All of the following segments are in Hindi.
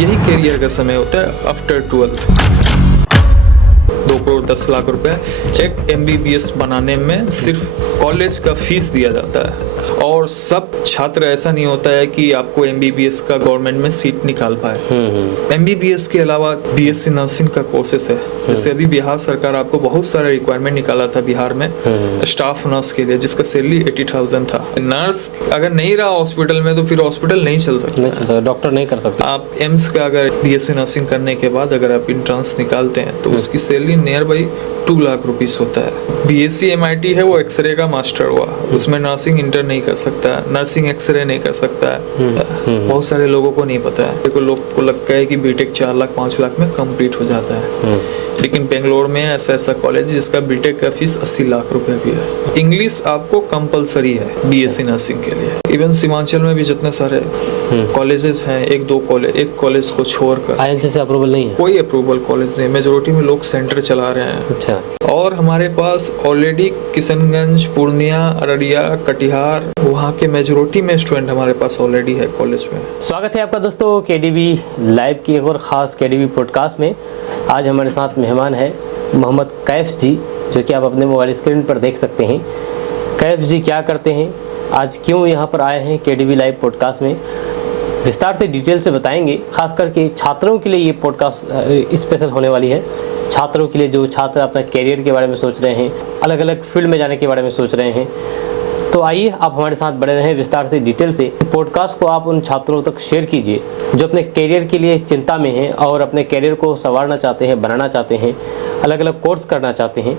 यही करियर का समय होता है आफ्टर 12th। 2 करोड़ 10 लाख रुपए एक MBBS बनाने में सिर्फ कॉलेज का फीस दिया जाता है। और सब छात्र ऐसा नहीं होता है कि आपको MBBS का गवर्नमेंट में सीट निकाल पाए। MBBS के अलावा BSc नर्सिंग का कोर्सेस है। जैसे अभी बिहार सरकार आपको बहुत सारा रिक्वायरमेंट निकाला था बिहार में स्टाफ नर्स के लिए, जिसका सैलरी 80,000 था। नर्स अगर नहीं रहा हॉस्पिटल में तो फिर हॉस्पिटल नहीं चल सकता, डॉक्टर नहीं कर सकते। आप एम्स का अगर BSc नर्सिंग करने के बाद अगर आप इंट्रांस निकालते हैं तो उसकी salary near by 2 lakh rupees होता है। BSc MIT है वो एक्सरे का मास्टर हुआ, उसमें नर्सिंग इंटर नहीं कर सकता, नर्सिंग एक्सरे नहीं कर सकता है। बहुत सारे लोगों को नहीं पता है। लोग को लगता है कि बीटेक 4 लाख 5 लाख में कंप्लीट हो जाता है, लेकिन बेंगलोर में ऐसा कॉलेज है जिसका बीटेक का फीस 80 लाख रुपए भी है। इंग्लिश आपको कंपलसरी है BSc नर्सिंग के लिए। इवन सीमांचल में भी जितने सारे कॉलेजेस हैं, एक कॉलेज को छोड़कर IELTS से अप्रूवल नहीं है, कोई अप्रूवल कॉलेज नहीं। मेजोरिटी में लोग सेंटर चला रहे हैं। अच्छा। और हमारे पास ऑलरेडी किशनगंज, पूर्णिया, अररिया, कटिहार, वहाँ के मेजोरिटी में स्टूडेंट हमारे पास ऑलरेडी है कॉलेज में। स्वागत है आपका दोस्तों KDB लाइव की एक और ख़ास KDB पॉडकास्ट में। आज हमारे साथ मेहमान है मोहम्मद कैफ जी, जो कि आप अपने मोबाइल स्क्रीन पर देख सकते हैं। कैफ जी क्या करते हैं, आज क्यों यहाँ पर आए हैं KDB लाइव पॉडकास्ट में, विस्तार से डिटेल से बताएंगे। खास करके छात्रों के लिए ये पॉडकास्ट स्पेशल होने वाली है। छात्रों के लिए जो छात्र अपना कैरियर के बारे में सोच रहे हैं, अलग अलग फील्ड में जाने के बारे में सोच रहे हैं। तो आइए आप हमारे साथ बने रहें विस्तार से डिटेल से। पॉडकास्ट को आप उन छात्रों तक शेयर कीजिए जो अपने कैरियर के लिए चिंता में हैं और अपने कैरियर को संवारना चाहते हैं, बनाना चाहते हैं, अलग अलग कोर्स करना चाहते हैं।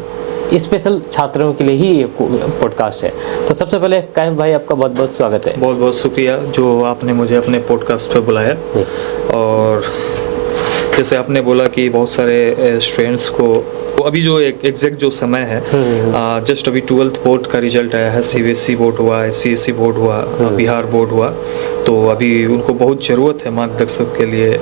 स्पेशल छात्रों के लिए ही ये पॉडकास्ट है। तो सबसे पहले कैफ भाई आपका बहुत बहुत स्वागत है। बहुत बहुत शुक्रिया जो आपने मुझे अपने पॉडकास्ट पे बुलाया। और जैसे आपने बोला कि बहुत सारे स्टूडेंट्स को अभी जो एग्जैक्ट जो समय है, जस्ट अभी 12th बोर्ड का रिजल्ट आया है। CBSE बोर्ड हुआ, SCSE बोर्ड हुआ, बिहार बोर्ड हुआ। तो अभी उनको बहुत ज़रूरत है मार्गदर्शक के लिए,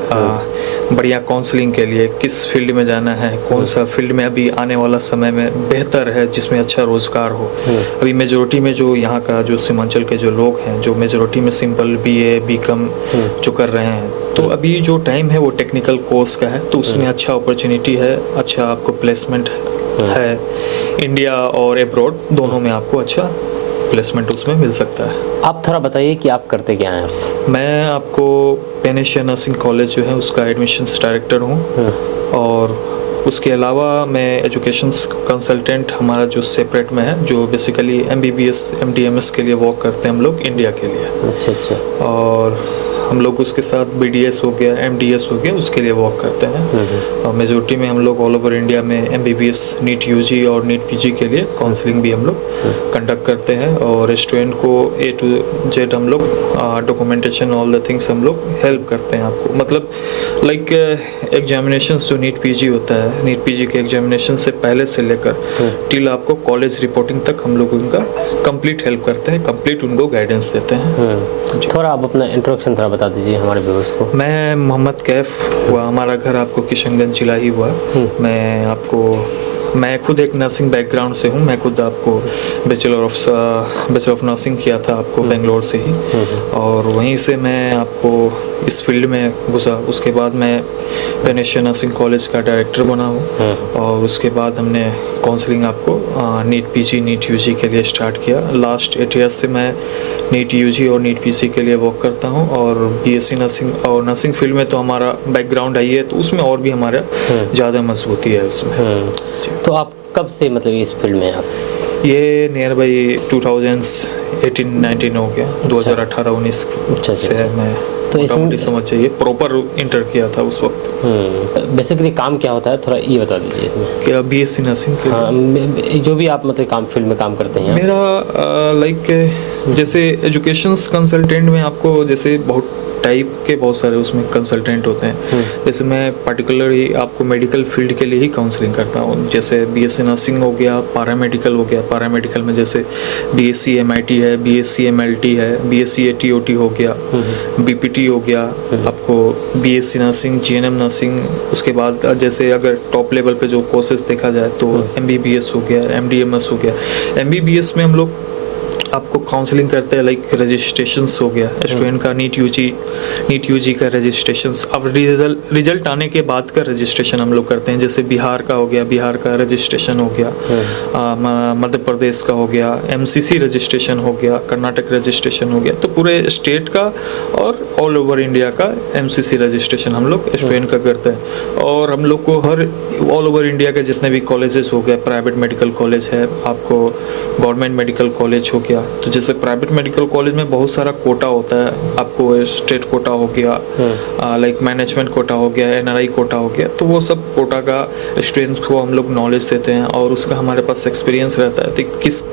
बढ़िया काउंसलिंग के लिए, किस फील्ड में जाना है, कौन सा फील्ड में अभी आने वाला समय में बेहतर है जिसमें अच्छा रोज़गार हो। अभी मेजोरिटी में जो यहाँ का जो सीमांचल के जो लोग हैं, जो मेजोरिटी में सिंपल BA BCom जो कर रहे हैं, तो अभी जो टाइम है वो टेक्निकल कोर्स का है। तो उसमें अच्छा अपॉर्चुनिटी है, अच्छा आपको प्लेसमेंट है। इंडिया और एब्रॉड दोनों में आपको अच्छा प्लेसमेंट उसमें मिल सकता है। आप थोड़ा बताइए कि आप करते क्या हैं। मैं आपको पैन एशिया नर्सिंग कॉलेज जो है उसका एडमिशन्स डायरेक्टर हूँ। और उसके अलावा मैं एजुकेशन कंसल्टेंट हमारा जो सेपरेट में है, जो बेसिकली MBBS MDMS के लिए वर्क करते हैं हम लोग इंडिया के लिए। अच्छा। और हम लोग उसके साथ BDS हो गया, MDS हो गया, उसके लिए वर्क करते हैं। और मेजोरिटी में हम लोग ऑल ओवर इंडिया में MBBS NEET UG और NEET PG के लिए काउंसलिंग भी हम लोग कंडक्ट करते हैं। और स्टूडेंट को A to Z हम लोग डॉक्यूमेंटेशन ऑल द थिंग्स हम लोग हेल्प करते हैं आपको। मतलब लाइक एग्जामिनेशंस जो NEET PG होता है, NEET PG के एग्जामिनेशन से पहले से लेकर टिल आपको कॉलेज रिपोर्टिंग तक हम लोग उनका कंप्लीट हेल्प करते हैं, कंप्लीट उनको गाइडेंस देते हैं। थोड़ा आप अपना इंट्रोडक्शन थोड़ा बता दीजिए हमारे व्यूअर्स को। मैं मोहम्मद कैफ हुआ, हमारा घर आपको किशनगंज जिला ही हुआ। मैं खुद एक नर्सिंग बैकग्राउंड से हूँ। मैं खुद आपको बैचलर ऑफ नर्सिंग किया था आपको बेंगलोर से ही, और वहीं से मैं आपको इस फील्ड में घुसा। उसके बाद मैं पैन एशिया नर्सिंग कॉलेज का डायरेक्टर बना हूँ। और उसके बाद हमने काउंसलिंग आपको NEET PG NEET UG के लिए स्टार्ट किया। लास्ट 8 ईयर्स से मैं NEET UG और NEET PG के लिए वर्क करता हूँ। और BSc नर्सिंग और नर्सिंग फील्ड में तो हमारा बैकग्राउंड आई है, तो उसमें और भी हमारा ज़्यादा मजबूती है उसमें। तो आप कब से मतलब इस फील्ड में आप? ये नियर बाई 2018-19 हो गया, 2018-19 से मैं तो इसमें समझ चाहिए प्रॉपर इंटर किया था उस वक्त। बेसिकली काम क्या होता है थोड़ा ये बता दीजिए इसमें। क्या BSc नर्सिंग के? हाँ, जो भी आप मतलब काम फील्ड में काम करते हैं। मेरा लाइक जैसे एजुकेशन कंसल्टेंट में आपको जैसे बहुत टाइप के बहुत सारे उसमें कंसल्टेंट होते हैं। जैसे मैं पर्टिकुलरली आपको मेडिकल फील्ड के लिए ही काउंसलिंग करता हूँ। जैसे BSc नर्सिंग हो गया, पैरामेडिकल हो गया। पैरामेडिकल में जैसे BSc MIT है, BSc MLT है, BSc ATOT हो गया, BPT हो गया, आपको BSc नर्सिंग, GNM नर्सिंग। उसके बाद जैसे अगर टॉप लेवल पे जो कोर्सेज देखा जाए तो MBBS हो गया, MDMS हो गया। MBBS में हम लोग आपको काउंसलिंग करते हैं, लाइक रजिस्ट्रेशंस हो गया स्टूडेंट का, नीट यूजी का रजिस्ट्रेशंस। अब रिजल्ट आने के बाद का रजिस्ट्रेशन हम लोग करते हैं, जैसे बिहार का हो गया, बिहार का रजिस्ट्रेशन हो गया, मध्य प्रदेश का हो गया, एमसीसी रजिस्ट्रेशन हो गया, कर्नाटक रजिस्ट्रेशन हो गया। तो पूरे स्टेट का और ऑल ओवर इंडिया का एमसीसी रजिस्ट्रेशन हम लोग स्टूडेंट का करते हैं। और हम लोग को हर ऑल ओवर इंडिया के जितने भी कॉलेजेस हो गए, प्राइवेट मेडिकल कॉलेज है, आपको गवर्नमेंट मेडिकल कॉलेज हो गया, तो जैसे प्राइवेट मेडिकल कॉलेज में बहुत सारा कोटा होता है, आपको स्टेट कोटा हो गया, लाइक मैनेजमेंट कोटा हो गया, एनआरआई कोटा हो गया। तो वो सब कोटा का स्टूडेंट्स को हम लोग नॉलेज देते हैं और उसका हमारे पास एक्सपीरियंस रहता है कि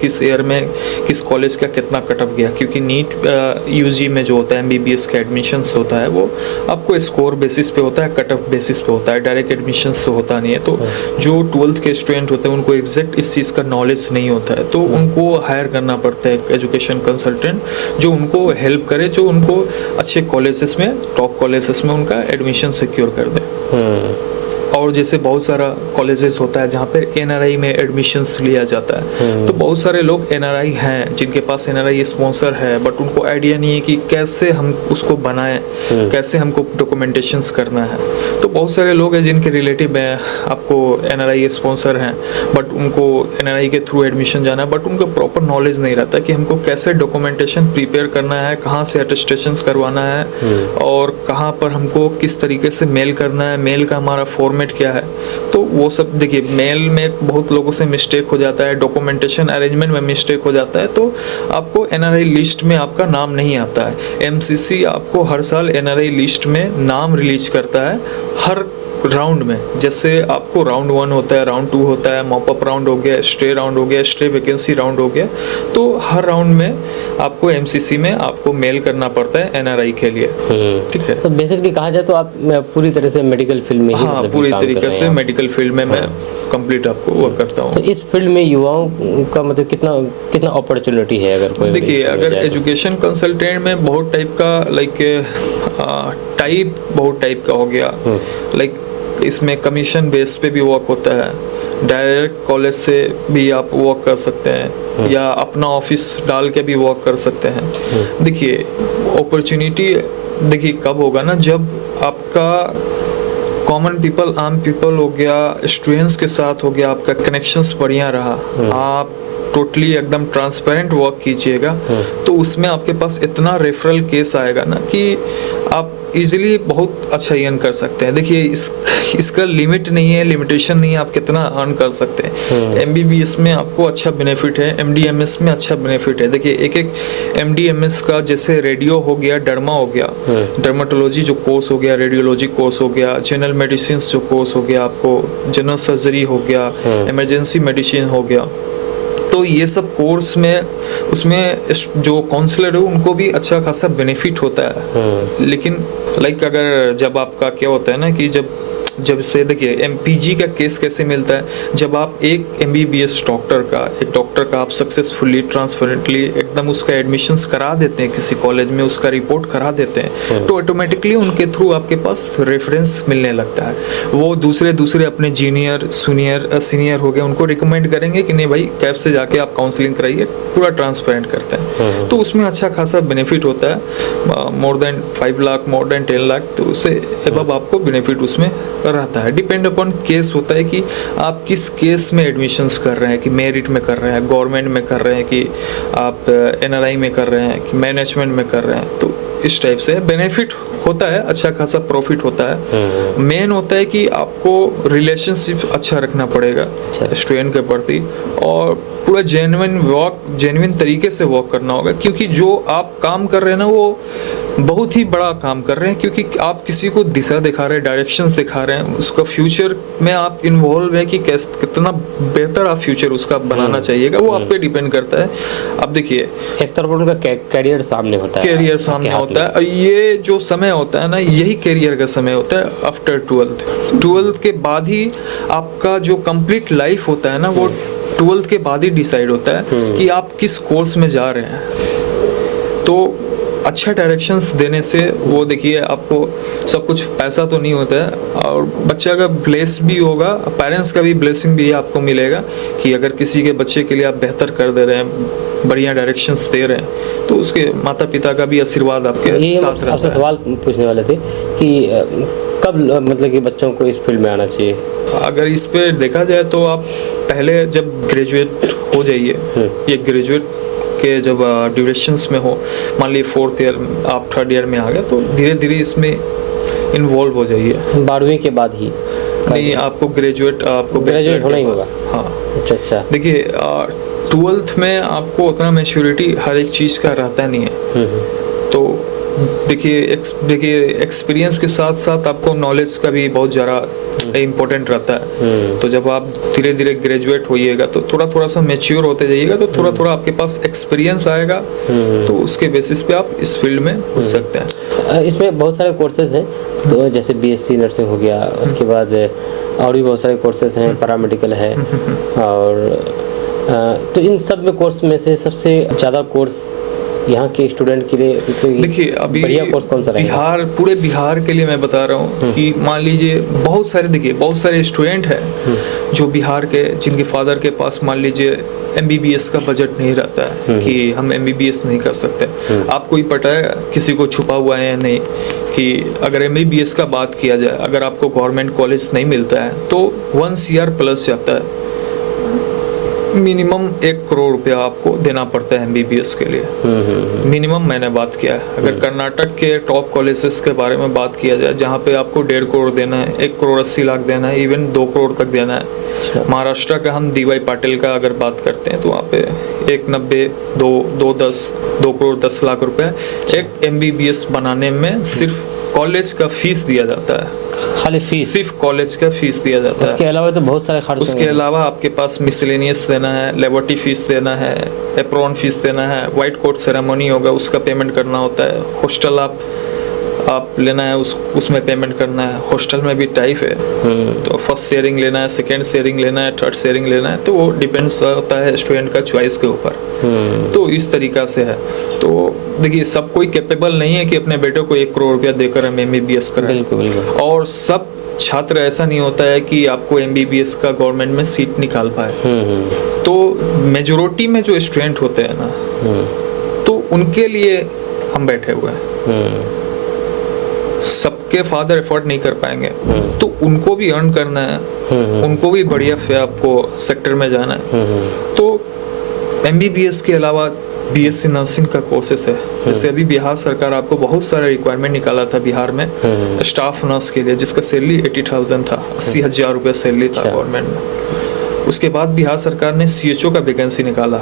किस ईयर में किस कॉलेज का कितना कटअप गया। क्योंकि नीट यूजी में जो होता है एमबीबीएस का एडमिशन्स होता है, वो आपको स्कोर बेसिस पे होता है, कटअप बेसिस पे होता है, डायरेक्ट एडमिशन्स तो होता नहीं है। तो जो 12th के स्टूडेंट होते हैं उनको एग्जैक्ट इस चीज़ का नॉलेज नहीं होता है, तो उनको हायर करना पड़ता है एजुकेशन कंसल्टेंट जो उनको हेल्प करे, जो उनको अच्छे कॉलेजेस में, टॉप कॉलेजेस में उनका एडमिशन सिक्योर कर दे। और जैसे बहुत सारा कॉलेजेस होता है जहाँ पे एनआरआई में एडमिशन्स लिया जाता है, तो बहुत सारे लोग एनआरआई हैं जिनके पास एनआरआई स्पॉन्सर है, बट उनको आइडिया नहीं है कि कैसे हम उसको बनाएं, कैसे हमको डॉक्यूमेंटेशंस करना है। तो बहुत सारे लोग हैं जिनके रिलेटिव हैं, आपको एनआरआई स्पॉन्सर हैं, बट उनको एनआरआई के थ्रू एडमिशन जाना है, बट उनको प्रॉपर नॉलेज नहीं रहता कि हमको कैसे डॉक्यूमेंटेशन प्रिपेयर करना है, कहाँ से अटेस्टेशंस करवाना है और कहाँ पर हमको किस तरीके से मेल करना है, मेल का हमारा फॉर्मेट क्या है। तो वो सब देखिए, मेल में बहुत लोगों से मिस्टेक हो जाता है, डॉक्यूमेंटेशन अरेंजमेंट में मिस्टेक हो जाता है, तो आपको एनआरआई लिस्ट में आपका नाम नहीं आता है। एमसीसी आपको हर साल एनआरआई लिस्ट में नाम रिलीज करता है हर राउंड में। जैसे आपको राउंड 1 होता है, राउंड 2 होता है, मॉपअप राउंड हो गया, स्टे राउंड हो गया, स्टे वैकेंसी राउंड हो गया, तो हर राउंड में आपको एमसीसी में आपको मेल करना पड़ता है एनआरआई के लिए। ठीक है, तो बेसिकली कहा जाए तो आप पूरी तरह से मेडिकल फील्ड में ही हाँ, पूरी तरीके से मेडिकल फील्ड में मैं कंप्लीट आपको वर्क करता हूँ। तो इस फील्ड में युवाओं का मतलब कितना अपॉर्चुनिटी है? अगर कोई देखिए, अगर एजुकेशन कंसल्टेंट में बहुत टाइप का, लाइक बहुत टाइप का हो गया, लाइक इसमें कमीशन बेस पे भी वर्क होता है, डायरेक्ट कॉलेज से भी आप वर्क कर सकते हैं, या अपना ऑफिस डाल के भी वर्क कर सकते हैं। देखिए, अपॉर्चुनिटी देखिए कब होगा ना, जब आपका कॉमन पीपल, आम पीपल हो गया, स्टूडेंट्स के साथ हो गया, आपका कनेक्शंस बढ़िया रहा, आप टोटली एकदम ट्रांसपेरेंट वर्क कीजिएगा, तो उसमें आपके पास इतना रेफरल केस आएगा ना कि आप इजीली बहुत अच्छा अर्न कर सकते हैं। देखिए, इसका लिमिट नहीं है, लिमिटेशन नहीं है, आप कितना अर्न कर सकते हैं। एमबीबीएस में आपको अच्छा बेनिफिट है, एमडीएमएस में अच्छा बेनिफिट है। देखिए, एक एमडीएमएस का जैसे रेडियो हो गया, डर्मा हो गया, डर्माटोलॉजी जो कोर्स हो गया, रेडियोलॉजी कोर्स हो गया, जनरल मेडिसिन जो कोर्स हो गया, आपको जनरल सर्जरी हो गया, इमरजेंसी मेडिसिन हो गया, तो ये सब कोर्स में उसमें जो काउंसलर है उनको भी अच्छा खासा बेनिफिट होता है। लेकिन लाइक अगर जब आपका क्या होता है ना कि जब से देखिए एमपीजी का केस कैसे मिलता है, जब आप एक एमबीबीएस एक डॉक्टर का आप सक्सेसफुली ट्रांसपेरेंटली एकदम उसका एडमिशन्स करा देते हैं किसी कॉलेज में, उसका रिपोर्ट करा देते हैं, तो ऑटोमेटिकली उनके थ्रू आपके पास रेफरेंस मिलने लगता है। वो दूसरे अपने जूनियर सीनियर हो गए उनको रिकमेंड करेंगे कि नहीं भाई कैब से जाके आप काउंसलिंग कराइए, पूरा ट्रांसपेरेंट करते हैं। तो उसमें अच्छा खासा बेनिफिट होता है, more than 5 lakh, more than 10 lakh, तो उससे एबव आपको बेनिफिट उसमें रहता है। डिपेंड अपॉन केस होता है कि आप किस केस में एडमिशन्स कर रहे हैं, कि मेरिट में कर रहे हैं, गवर्नमेंट में कर रहे हैं, कि आप एनआरआई में कर रहे हैं, कि मैनेजमेंट में कर रहे हैं। तो इस टाइप से बेनिफिट होता है, अच्छा खासा प्रॉफिट होता है। मेन होता है कि आपको रिलेशनशिप अच्छा रखना पड़ेगा स्टूडेंट के प्रति, और पूरा जेन्युइन तरीके से वर्क करना होगा, क्योंकि जो आप काम कर रहे हैं ना वो बहुत ही बड़ा काम कर रहे हैं, क्योंकि आप किसी को दिशा दिखा रहे हैं, डायरेक्शंस दिखा रहे हैं, उसका फ्यूचर में आप इन्वॉल्व है कि कितना बेहतर आप फ्यूचर उसका बनाना चाहिएगा, वो आप पे डिपेंड करता है। अब देखिए, एक तरफ उनका कैरियर सामने होता है, कैरियर सामने होता है, ये जो समय होता है ना, यही कैरियर का समय होता है आफ्टर 12th के बाद ही आपका जो कंप्लीट लाइफ होता है ना, वो 12th के बाद ही डिसाइड होता है कि आप किस कोर्स में जा रहे हैं। तो अच्छा डायरेक्शंस देने से वो देखिए आपको सब कुछ पैसा तो नहीं होता है, और बच्चा का ब्लेस भी होगा, पेरेंट्स का भी ब्लेसिंग भी आपको मिलेगा कि अगर किसी के बच्चे के लिए आप बेहतर कर दे रहे हैं, बढ़िया डायरेक्शंस दे रहे हैं, तो उसके माता पिता का भी आशीर्वाद आपके साथ रहता है। आपसे सवाल पूछने वाले थे कि कब मतलब कि बच्चों को इस फील्ड में आना चाहिए? अगर इस पे देखा जाए तो आप पहले जब ग्रेजुएट हो जाइए, ये ग्रेजुएट के जब ड्यूरेशंस में हो, मान लीजिए 4th ईयर आप 3rd ईयर में आ गए, तो धीरे धीरे इसमें इन्वॉल्व हो जाइए। 12वीं के बाद ही? नहीं, आपको ग्रेजुएट होना ही होगा। हाँ, अच्छा। देखिए 12th में आपको उतना मैच्योरिटी हर एक चीज़ का रहता नहीं है, तो देखिए एक्सपीरियंस के साथ साथ आपको नॉलेज का भी बहुत ज़्यादा इम्पोर्टेंट रहता है। तो जब आप धीरे धीरे ग्रेजुएट होइएगा तो थोड़ा सा मैच्योर होते जाइएगा, तो थोड़ा आपके पास एक्सपीरियंस आएगा, तो उसके बेसिस पे आप इस फील्ड में घुस सकते हैं। इसमें बहुत सारे कोर्सेज हैं, तो जैसे BSc नर्सिंग हो गया, उसके बाद और भी बहुत सारे कोर्सेज हैं, पैरामेडिकल है, और तो इन सब में कोर्स में से सबसे ज़्यादा कोर्स यहाँ के स्टूडेंट के लिए देखिए अभी बढ़िया कोर्स कौन सा रहेगा? पूरे बिहार के लिए मैं बता रहा हूँ कि मान लीजिए बहुत सारे स्टूडेंट हैं जो बिहार के, जिनके फादर के पास मान लीजिए MBBS का बजट नहीं रहता है कि हम MBBS नहीं कर सकते। आपको ही पता है, किसी को छुपा हुआ है या नहीं, कि अगर MBBS का बात किया जाए, अगर आपको गवर्नमेंट कॉलेज नहीं मिलता है तो 1 CR प्लस जाता है, मिनिमम 1 करोड़ रुपया आपको देना पड़ता है MBBS के लिए। मिनिमम मैंने बात किया है। अगर कर्नाटक के टॉप कॉलेजेस के बारे में बात किया जाए, जहाँ पे आपको 1.5 करोड़ देना है, 1 करोड़ 80 लाख देना है, इवन 2 करोड़ तक देना है। महाराष्ट्र का हम DY पाटिल का अगर बात करते हैं तो वहाँ पे 190, 2 करोड़ 10 लाख रुपए एक MBBS बनाने में सिर्फ कॉलेज का फीस दिया जाता है। खाली फीस? सिर्फ कॉलेज का फीस दिया जाता है। उसके अलावा तो बहुत सारे खर्च। उसके अलावा आपके पास मिसलेनियस देना है, लेबोरेटरी फीस देना है, एप्रॉन फीस देना है, व्हाइट कोट सेरेमनी होगा उसका पेमेंट करना होता है, हॉस्टल आप लेना है, उसमें पेमेंट करना है। हॉस्टल में भी टाइप है, तो फर्स्ट शेयरिंग लेना है, सेकंड शेयरिंग लेना है, थर्ड शेयरिंग लेना है, तो वो डिपेंड्स होता है स्टूडेंट का चॉइस के ऊपर। तो इस तरीका से है। तो देखिए सब कोई कैपेबल नहीं है कि अपने बेटे को 1 करोड़ रुपया देकर हम MBBS कराएं। बिल्कुल। और सब छात्र ऐसा नहीं होता है कि आपको MBBS का गवर्नमेंट में सीट निकाल पाए। तो मेजोरिटी में जो स्टूडेंट होते हैं ना, तो उनके लिए हम बैठे हुए हैं। सबके फादर एफोर्ड नहीं कर पाएंगे, तो उनको भी अर्न करना है, उनको भी बढ़िया आपको सेक्टर में जाना है। तो MBBS के अलावा BSc नर्सिंग का कोर्सेस है। जैसे अभी बिहार सरकार आपको बहुत सारा रिक्वायरमेंट निकाला था बिहार में स्टाफ नर्स के लिए, जिसका सैलरी 80,000 था, 80,000 रुपये सैलरी था गवर्नमेंट में। उसके बाद बिहार सरकार ने CHO का वैकेंसी निकाला।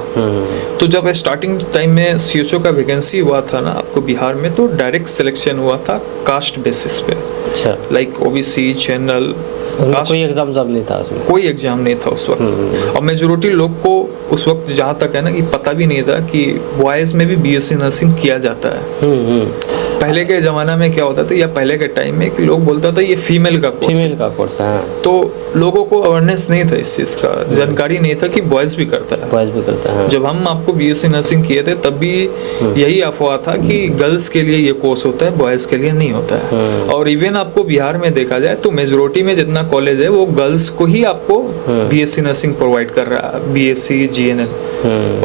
तो जब स्टार्टिंग टाइम में CHO का वैकेंसी हुआ था ना आपको बिहार में, तो डायरेक्ट सिलेक्शन हुआ था कास्ट बेसिस पे। अच्छा। लाइक OBC, जनरल, कोई एग्जाम नहीं था उसमें? कोई एग्जाम नहीं था उस वक्त। और मेजोरिटी लोग को उस वक्त जहाँ तक है ना कि पता भी नहीं था कि बॉयज में भी BSc नर्सिंग किया जाता है। पहले के जमाना में क्या होता था, या पहले के टाइम में कि लोग बोलता था ये फीमेल का कोर्स है। तो लोगों को अवेयरनेस नहीं था इस चीज का, जानकारी नहीं था कि बॉयज भी करता है। जब हम आपको BSc नर्सिंग किए थे तब भी यही अफवाह था कि गर्ल्स के लिए ये कोर्स होता है, बॉयज के लिए नहीं होता है। और इवन आपको बिहार में देखा जाए तो मेजोरिटी में जितना कॉलेज है वो गर्ल्स को ही आपको BSc नर्सिंग प्रोवाइड कर रहा है, BSc GNM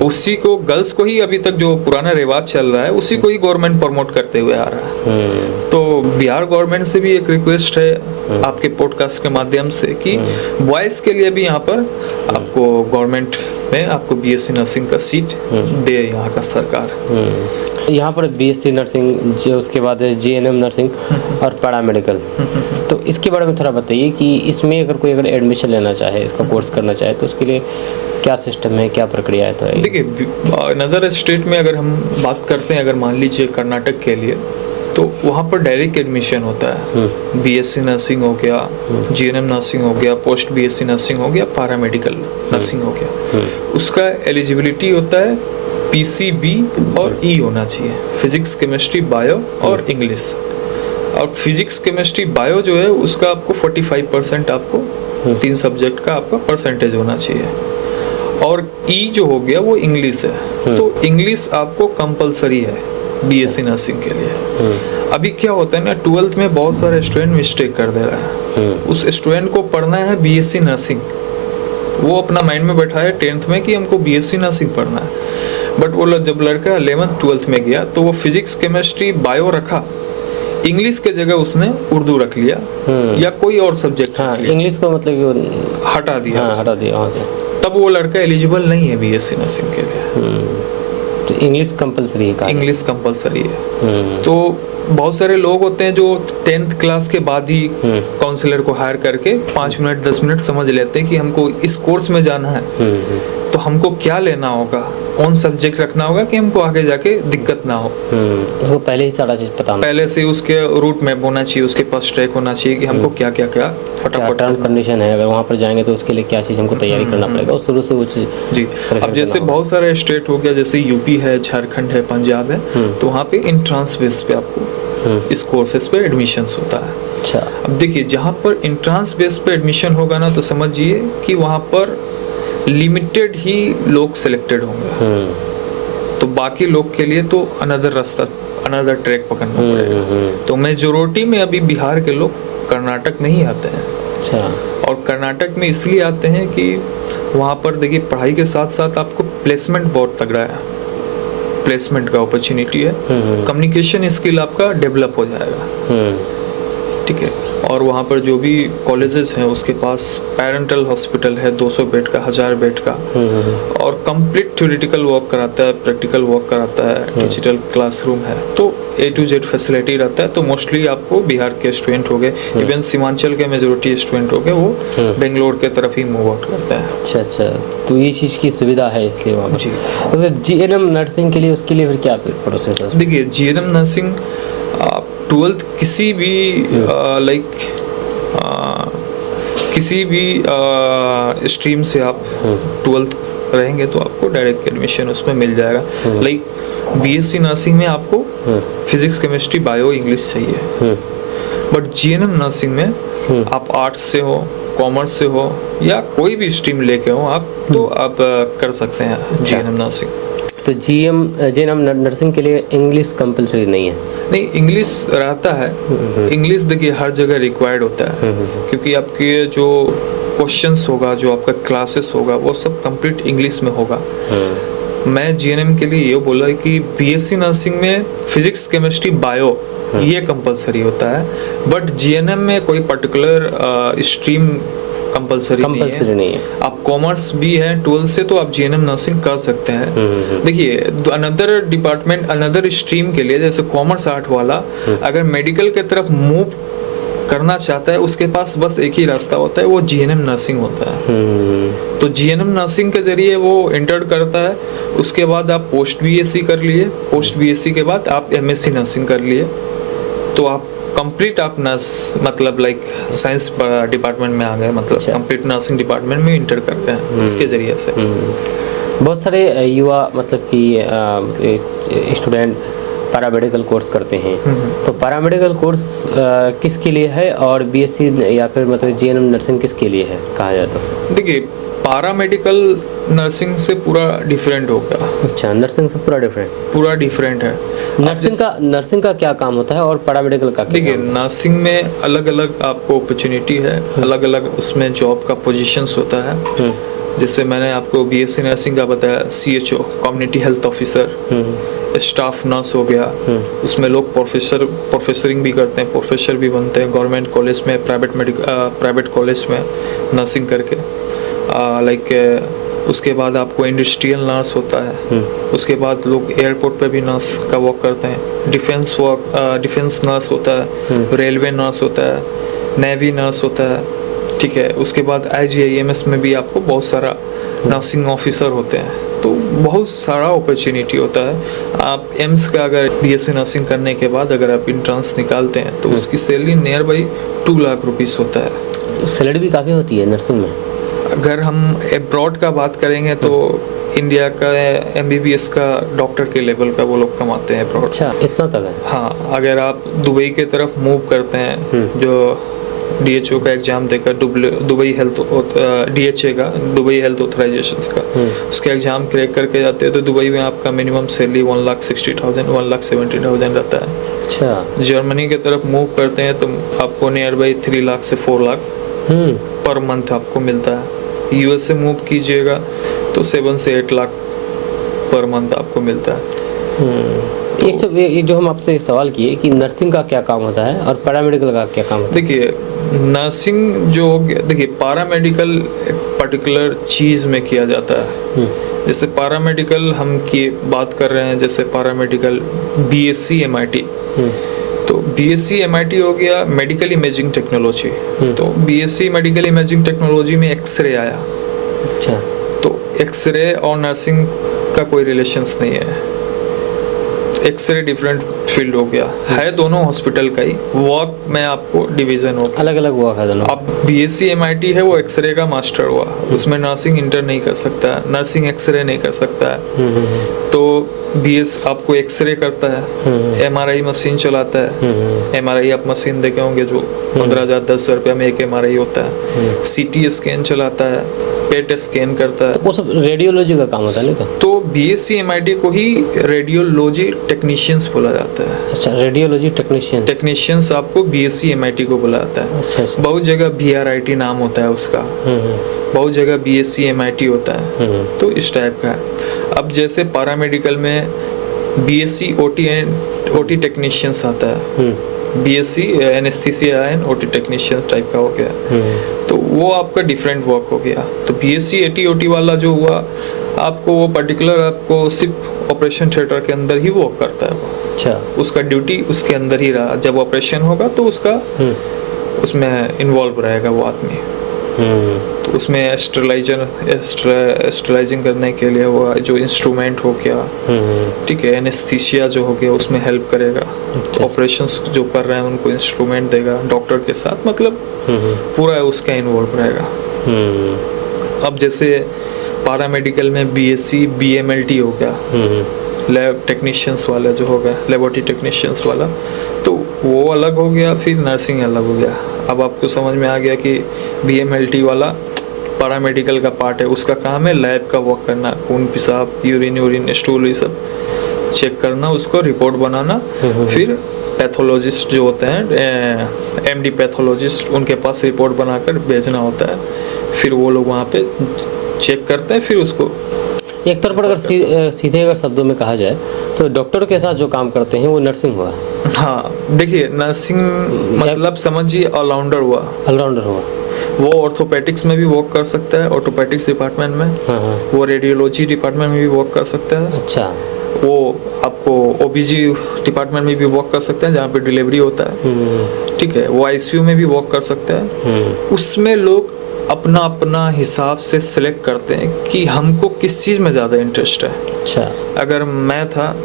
उसी को, गर्ल्स को ही अभी तक जो पुराना रिवाज चल रहा है उसी को ही गवर्नमेंट प्रमोट करते हुए आ रहा है। तो बिहार गवर्नमेंट से भी एक रिक्वेस्ट है आपके पॉडकास्ट के माध्यम से कि बॉयज के लिए भी यहाँ पर आपको गवर्नमेंट में आपको BSc नर्सिंग का सीट दे यहाँ का सरकार। यहाँ पर BSc नर्सिंग जो, उसके बाद GNM नर्सिंग और पैरामेडिकल, तो इसके बारे में थोड़ा बताइए कि इसमें अगर एडमिशन लेना चाहे, इसका कोर्स करना चाहे, तो उसके लिए क्या सिस्टम है, क्या प्रक्रिया है? तो देखिए अनदर स्टेट में अगर हम बात करते हैं, अगर मान लीजिए कर्नाटक के लिए, तो वहाँ पर डायरेक्ट एडमिशन होता है। BSc नर्सिंग हो गया, GNM नर्सिंग हो गया, पोस्ट BSc नर्सिंग हो गया, पैरामेडिकल नर्सिंग हो गया। उसका एलिजिबिलिटी होता है PCB और E होना चाहिए, फिजिक्स, केमिस्ट्री, बायो और इंग्लिश। और फिजिक्स, केमिस्ट्री, बायो जो है उसका आपको 45% आपको 3 सब्जेक्ट का आपका परसेंटेज होना चाहिए। और E जो हो गया वो इंग्लिश है, तो इंग्लिश आपको कंपलसरी है बीएससी नर्सिंग के लिए। अभी क्या होता है ना, 12th में बहुत सारे स्टूडेंट मिस्टेक कर दे रहा है। उस स्टूडेंट को पढ़ना है बीएससी नर्सिंग, वो अपना माइंड में बैठा है 10th में कि हमको बीएससी नर्सिंग पढ़ना है, बट वो जब लड़का 11th 12th में गया तो वो फिजिक्स केमिस्ट्री बायो रखा, इंग्लिश के जगह उसने उर्दू रख लिया या कोई और सब्जेक्ट इंग्लिश को मतलब हटा दिया वहाँ से, तब वो लड़का एलिजिबल नहीं है बीएससी नर्सिंग के लिए। तो इंग्लिश कंपलसरी है, इंग्लिश कंपलसरी है। तो बहुत सारे लोग होते हैं जो 10th क्लास के बाद ही काउंसलर को हायर करके 5 मिनट 10 मिनट समझ लेते हैं कि हमको इस कोर्स में जाना है, तो हमको क्या लेना होगा, कौन सब्जेक्ट रखना होगा कि हमको आगे जाके दिक्कत ना हो। उसको पहले ही सारा चीज पता, पहले से उसके रूट मैप होना चाहिए, उसके पास ट्रैक होना चाहिए कि हमको क्या क्या क्या फटाफट टर्म कंडीशन है, अगर वहाँ पर जाएंगे तो उसके लिए क्या चीज़ हमको तैयारी करना पड़ेगा, और शुरू से वो चीज़। जी, अब जैसे बहुत सारे स्टेट हो गया, जैसे यूपी है, झारखंड है, पंजाब है, तो वहाँ पे इंट्रांस बेस पे आपको इस कोर्सेज पे एडमिशन्स होता है। अच्छा, अब देखिए जहाँ पर इंट्रांस बेस पे एडमिशन होगा ना, तो समझिए कि वहाँ पर लिमिटेड ही लोग सिलेक्टेड होंगे, तो बाकी लोग के लिए तो अनदर रास्ता, अनदर ट्रैक पकड़ना पड़ेगा। तो मेजोरिटी में अभी बिहार के लोग कर्नाटक में ही आते हैं। अच्छा, और कर्नाटक में इसलिए आते हैं कि वहाँ पर देखिए पढ़ाई के साथ साथ आपको प्लेसमेंट बहुत तगड़ा है, प्लेसमेंट का अपॉर्चुनिटी है, कम्युनिकेशन स्किल आपका डेवलप हो जाएगा, ठीक है। और वहाँ पर जो भी कॉलेजेस हैं उसके पास पेरेंटल हॉस्पिटल है 200 बेड का, 1000 बेड का, और कंप्लीट थ्योरेटिकल वर्क कराता है, प्रैक्टिकल वर्क कराता है, डिजिटल क्लासरूम है, तो A to Z फैसिलिटी रहता है। तो मोस्टली आपको बिहार के स्टूडेंट हो गए, इवन सीमांचल के मेजोरिटी स्टूडेंट हो गए, वो बेंगलोर के तरफ ही मूव आउट करते हैं। अच्छा अच्छा, तो ये चीज़ की सुविधा है इसलिए वहाँ जी। तो GNM नर्सिंग के लिए, उसके लिए फिर क्या प्रोसेस है? देखिए GNM नर्सिंग आप 12th किसी भी किसी भी स्ट्रीम से आप 12th रहेंगे तो आपको डायरेक्ट एडमिशन उसमें मिल जाएगा। लाइक बीएससी नर्सिंग में आपको फिजिक्स केमिस्ट्री बायो इंग्लिश चाहिए, बट GNM नर्सिंग में आप आर्ट्स से हो, कॉमर्स से हो, या कोई भी स्ट्रीम लेके हो आप, तो आप कर सकते हैं GNM नर्सिंग। तो GNM नर्सिंग के लिए इंग्लिश कंपलसरी नहीं है? नहीं, इंग्लिश रहता है। इंग्लिश देखिए हर जगह रिक्वायर्ड होता है, क्योंकि आपके जो क्वेश्चंस होगा, जो आपका क्लासेस होगा, वो सब कंप्लीट इंग्लिश में होगा। मैं GNM के लिए ये बोला कि बीएससी नर्सिंग में फिजिक्स केमिस्ट्री बायो ये कंपलसरी होता है, बट GNM में कोई पर्टिकुलर स्ट्रीम कंपलसरी नहीं है। आप कॉमर्स भी है 12 से, तो आप GNM नर्सिंग कर सकते हैं। देखिए अनदर डिपार्टमेंट, अनदर स्ट्रीम के लिए, जैसे कॉमर्स आर्ट वाला अगर मेडिकल के तरफ मूव करना चाहता है, उसके पास बस एक ही रास्ता होता है, वो GNM नर्सिंग होता है। तो GNM नर्सिंग के जरिए वो एंटर करता है, उसके बाद आप पोस्ट BSc कर लिए, पोस्ट BSc के बाद आप MSc नर्सिंग कर लिए, तो आप कंप्लीट आप नर्स मतलब लाइक साइंस डिपार्टमेंट में आ गए, मतलब कंप्लीट नर्सिंग डिपार्टमेंट में इंटर करते हैं इसके जरिए से। बहुत सारे युवा मतलब कि स्टूडेंट पैरामेडिकल कोर्स करते हैं, तो पैरामेडिकल कोर्स किसके लिए है, और BSc या फिर मतलब GNM नर्सिंग किसके लिए है कहा जाए तो? देखिए पैरामेडिकल नर्सिंग से पूरा डिफरेंट होगा। अच्छा, नर्सिंग से पूरा डिफरेंट है। नर्सिंग का क्या काम होता है और पैरामेडिकल का क्या? देखिए नर्सिंग में अलग अलग आपको अपॉर्चुनिटी है, अलग अलग उसमें जॉब का पोजीशंस होता है। जैसे मैंने आपको BSc नर्सिंग का बताया, CHO community health officer, staff nurse हो गया, उसमें लोग प्रोफेसरिंग भी करते हैं, प्रोफेसर भी बनते हैं गवर्नमेंट कॉलेज में, प्राइवेट कॉलेज में नर्सिंग करके। उसके बाद आपको इंडस्ट्रियल नर्स होता है, उसके बाद लोग एयरपोर्ट पे भी नर्स का वर्क करते हैं, डिफेंस नर्स होता है, रेलवे नर्स होता है, नेवी नर्स होता है, ठीक है। उसके बाद IGIMS में भी आपको बहुत सारा नर्सिंग ऑफिसर होते हैं, तो बहुत सारा अपॉर्चुनिटी होता है। आप एम्स का अगर BSc नर्सिंग करने के बाद अगर आप इंट्रांस निकालते हैं तो उसकी salary near by 2 lakh rupees होता है। सैलरी भी काफ़ी होती है नर्सिंग में। अगर हम अब्रॉड का बात करेंगे तो इंडिया का MBBS का डॉक्टर के लेवल का वो लोग कमाते हैं अब्रॉड। अच्छा, इतना तक है? हाँ, अगर आप दुबई के तरफ मूव करते हैं, जो DHO का एग्ज़ाम देकर दुबई हेल्थ DHA का दुबई हेल्थ ऑथराइजेशन का उसका एग्ज़ाम क्रैक करके जाते हैं तो दुबई में आपका मिनिमम सैलरी 1,60,000 1,70,000 रहता है। अच्छा। जर्मनी की तरफ मूव करते हैं तो आपको नियर बाई 3 लाख से 4 लाख पर मंथ आपको मिलता है। US से मूव कीजिएगा तो 7 से 8 लाख पर मंथ आपको मिलता है। एक जो हम आपसे एक सवाल किए कि नर्सिंग का क्या काम होता है और पैरामेडिकल का क्या काम होता है? देखिए नर्सिंग जो हो गया, देखिए पैरामेडिकल एक पर्टिकुलर चीज़ में किया जाता है। जैसे पैरामेडिकल हम की बात कर रहे हैं, जैसे पैरामेडिकल BSc MIT, तो BSc MIT हो गया मेडिकल इमेजिंग टेक्नोलॉजी। तो BSc मेडिकल इमेजिंग टेक्नोलॉजी में एक्सरे आया। अच्छा। तो एक्सरे और नर्सिंग का कोई रिलेशंस नहीं है। एक्सरे डिफरेंट फील्ड हो गया है, दोनों हॉस्पिटल का ही वर्क में आपको डिवीजन हो गया, अलग अलग वर्क है दोनों। अब BSc MIT है वो एक्सरे का मास्टर हुआ, उसमें नर्सिंग इंटर नहीं कर सकता है, नर्सिंग एक्सरे नहीं कर सकता है। तो BS आपको एक्सरे करता है, MRI मशीन चलाता है। MRI आप मशीन देखे होंगे जो 15,000 10,000 रुपया में एक MRI होता है। CT स्कैन चलाता है, पेट स्कैन करता है। तो वो सब रेडियोलॉजी का काम होता है ना? तो BSc MIT को ही रेडियोलॉजी टेक्नीशियंस बोला जाता है। अच्छा, रेडियोलॉजी टेक्नीशियंस आपको BSc MIT को बोला जाता है। अच्छा। बहुत जगह BRIT नाम होता है उसका, बहुत जगह BSc MIT होता है। तो इस टाइप का है। अब जैसे पैरामेडिकल में BSc OT टेक्नीशियंस आता है, BSc anaesthesia and OT technician type का हो गया। तो वो आपका डिफरेंट वर्क हो गया। तो BSc OT वाला जो हुआ आपको वो पर्टिकुलर आपको सिर्फ ऑपरेशन थिएटर के अंदर ही वर्क करता है वो। अच्छा। उसका ड्यूटी उसके अंदर ही रहा, जब ऑपरेशन होगा तो उसका उसमें इन्वॉल्व रहेगा वो आदमी। तो उसमें स्टेरलाइजिंग करने के लिए वो जो इंस्ट्रूमेंट हो गया, ठीक है, एनेस्थीसिया जो हो गया उसमें हेल्प करेगा। ऑपरेशंस जो कर रहे हैं उनको इंस्ट्रूमेंट देगा डॉक्टर के साथ, मतलब पूरा उसका इन्वॉल्व रहेगा। अब जैसे पैरामेडिकल में BSc BMLT हो गया, लैब टेक्नीशियंस वाला जो हो गया, लेबोरेटरी टेक्नीशियंस वाला, तो वो अलग हो गया, फिर नर्सिंग अलग हो गया। अब आपको समझ में आ गया कि BMLT वाला पैरामेडिकल का पार्ट है, उसका काम है लैब का वर्क करना, खून पेशाब यूरिन स्टूल ये सब चेक करना, उसको रिपोर्ट बनाना। फिर पैथोलॉजिस्ट जो होते हैं MD पैथोलॉजिस्ट, उनके पास रिपोर्ट बनाकर भेजना होता है, फिर वो लोग वहाँ पे चेक करते हैं, फिर उसको एक तरह पर अगर सीधे अगर शब्दों में कहा जाए तो डॉक्टर के साथ जो काम करते हैं वो नर्सिंग हुआ। हाँ, देखिए नर्सिंग मतलब समझिए ऑलराउंडर हुआ। वो ऑर्थोपेडिक्स में भी वर्क कर सकता है, ऑर्थोपेडिक्स डिपार्टमेंट में। वो रेडियोलॉजी डिपार्टमेंट में भी वर्क कर सकता है। अच्छा। वो आपको OBG डिपार्टमेंट में भी वर्क कर सकते हैं जहाँ पे डिलीवरी होता है, ठीक है। वो ICU में भी वर्क कर सकता है। उसमें लोग अपना अपना हिसाब से सिलेक्ट करते हैं कि हमको किस चीज़ में ज़्यादा इंटरेस्ट है। अच्छा। अगर मैं था